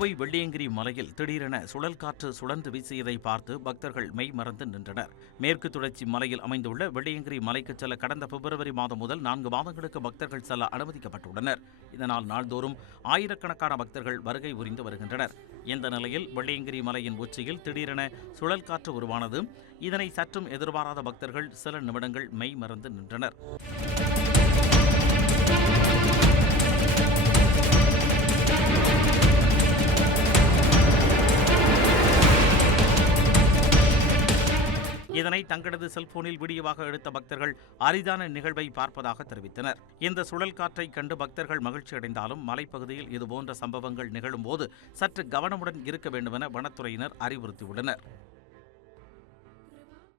கோவை வெள்ளியங்கிரி மலையில் திடீரென சுழல் காற்று சுழன்று வீசியதை பார்த்து பக்தர்கள் மெய் மறந்து நின்றனர். மேற்கு தொடர்ச்சி மலையில் அமைந்துள்ள வெள்ளியங்கிரி மலைக்கு செல்ல கடந்த பிப்ரவரி மாதம் முதல் 4 மாதங்களுக்கு பக்தர்கள் செல்ல அனுமதிக்கப்பட்டுள்ளனர். இதனால் நாள்தோறும் ஆயிரக்கணக்கான பக்தர்கள் வருகை புரிந்து வருகின்றனர். இந்த நிலையில் வெள்ளியங்கிரி மலையின் உச்சியில் திடீரென சுழல் காற்று உருவானது. இதனை சற்றும் எதிர்பாராத பக்தர்கள் சில நிமிடங்கள் மெய் மறந்து நின்றனர். இதனை தங்களது செல்போனில் வீடியோவாக எடுத்த பக்தர்கள் அரிதான நிகழ்வை பார்ப்பதாக தெரிவித்தனர். இந்த சுழல் காற்றை கண்டு பக்தர்கள் மகிழ்ச்சியடைந்தாலும் மலைப்பகுதியில் இதுபோன்ற சம்பவங்கள் நிகழும்போது சற்று கவனமுடன் இருக்க வேண்டுமென வனத்துறையினர் அறிவுறுத்தியுள்ளனர்.